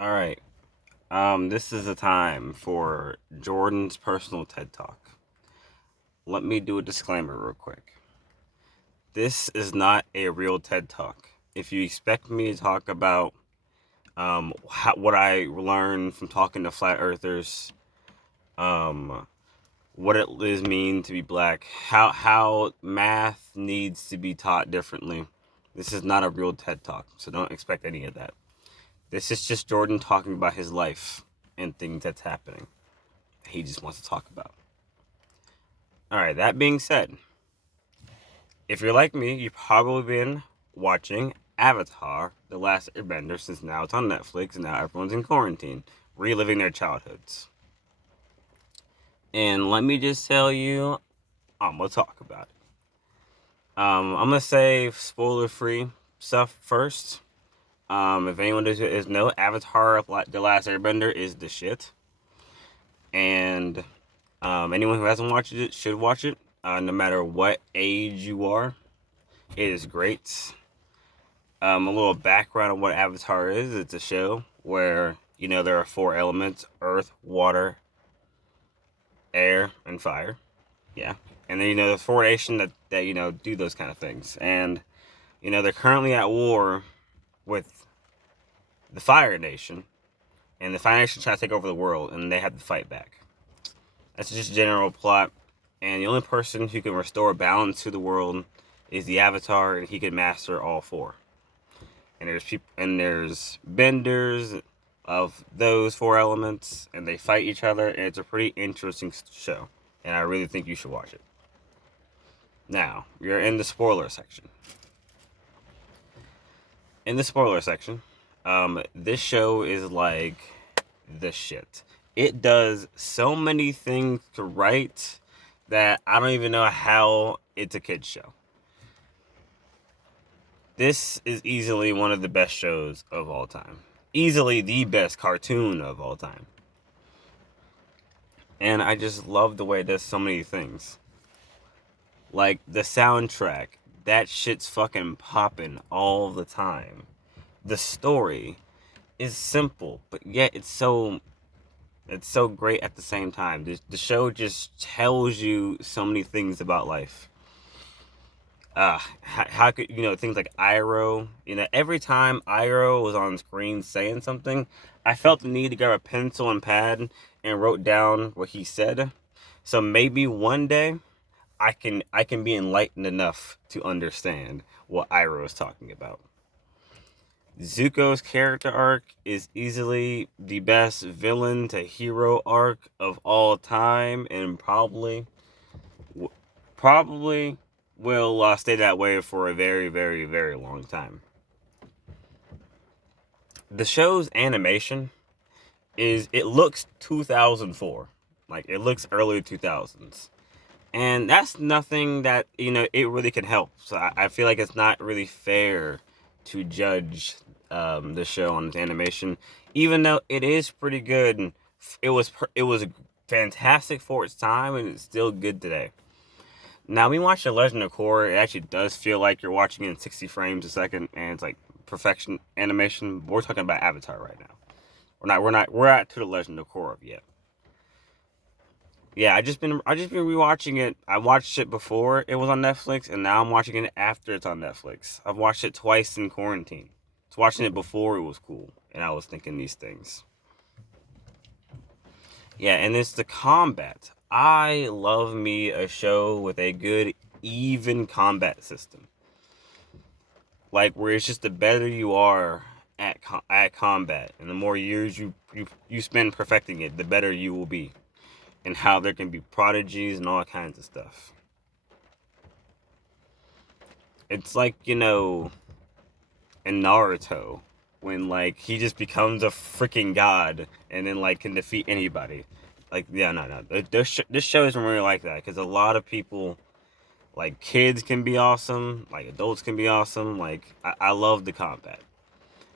All right. This is a time for Jordan's personal TED Talk. Let me do a disclaimer real quick. This is not a real TED Talk. If you expect me to talk about what I learned from talking to flat earthers, um, what it is mean to be black, how math needs to be taught differently, this is not a real TED Talk, so don't expect any of that. This is just Jordan talking about his life and things that's happening. He just wants to talk about. All right, that being said, if you're like me, you've probably been watching Avatar, The Last Airbender, since now it's on Netflix and now everyone's in quarantine, reliving their childhoods. And let me just tell you, I'm going to talk about it. I'm going to say spoiler-free stuff first. If anyone doesn't know, Avatar, The Last Airbender is the shit. And anyone who hasn't watched it should watch it, no matter what age you are. It is great. A little background on what Avatar is. It's a show where, there are four elements: earth, water, air, and fire. Yeah. And then, the four nations that do those kind of things. And, they're currently at war with the Fire Nation. And the Fire Nation tries to take over the world, and they have to fight back. That's just a general plot. And the only person who can restore balance to the world is the Avatar, and he can master all four. And there's benders of those four elements, and they fight each other, and it's a pretty interesting show. And I really think you should watch it. Now, you're in the spoiler section. In the spoiler section, this show is like the shit. It does so many things to right that I don't even know how it's a kid's show. This is easily one of the best shows of all time. Easily the best cartoon of all time. And I just love the way it does so many things. Like the soundtrack, that shit's fucking popping all the time. The story is simple, but yet it's so great at the same time. The show just tells you so many things about life. How could things like Iroh? Every time Iroh was on screen saying something, I felt the need to grab a pencil and pad and wrote down what he said. So maybe one day I can be enlightened enough to understand what Iroh is talking about. Zuko's character arc is easily the best villain to hero arc of all time, and probably will stay that way for a very, very, very long time. The show's animation it looks 2004. Like, it looks early 2000s. And that's nothing that, it really can help. So I feel like it's not really fair to judge the show on its animation, even though it is pretty good. And it was fantastic for its time, and it's still good today. Now, we watch The Legend of Korra. It actually does feel like you're watching it in 60 frames a second, and it's like perfection animation. But we're talking about Avatar right now. We're not to The Legend of Korra yet. Yeah, I just been rewatching it. I watched it before it was on Netflix, and now I'm watching it after it's on Netflix. I've watched it twice in quarantine. I was watching it before it was cool, and I was thinking these things. Yeah, and it's the combat. I love me a show with a good, even combat system. Like, where it's just the better you are at combat, and the more years you spend perfecting it, the better you will be. And how there can be prodigies and all kinds of stuff. It's like, in Naruto, when, like, he just becomes a freaking god and then, like, can defeat anybody. Like, yeah, no. This show isn't really like that, because a lot of people, like, kids can be awesome, like, adults can be awesome. Like, I love the combat.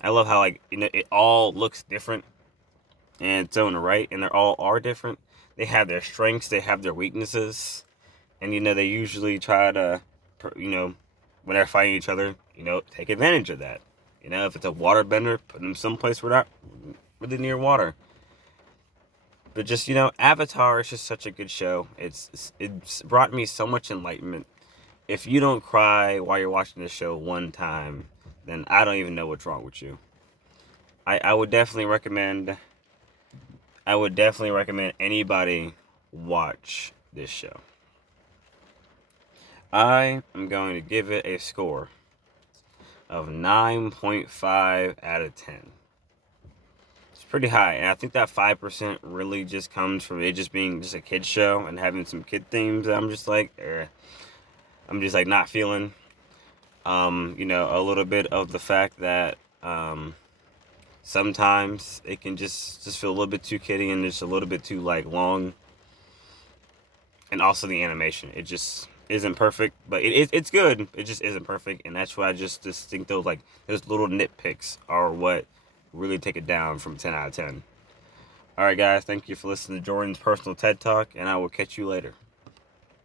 I love how, like, it all looks different and its own right, and they all are different. They have their strengths, they have their weaknesses, and they usually try to, when they're fighting each other, take advantage of that. If it's a waterbender, put them someplace really near water. But just, Avatar is just such a good show. It's brought me so much enlightenment. If you don't cry while you're watching this show one time, then I don't even know what's wrong with you. I would definitely recommend. I would definitely recommend anybody watch this show. I am going to give it a score of 9.5 out of 10. It's pretty high, and I think that 5% really just comes from it just being just a kid show and having some kid themes that I'm just like, I'm just like not feeling. A little bit of the fact that sometimes it can just feel a little bit too kiddie and just a little bit too like long. And also the animation, it just isn't perfect, but it's good. It just isn't perfect, and that's why I just think those little nitpicks are what really take it down from 10 out of 10. All right, guys, thank you for listening to Jordan's personal TED Talk, and I will catch you later.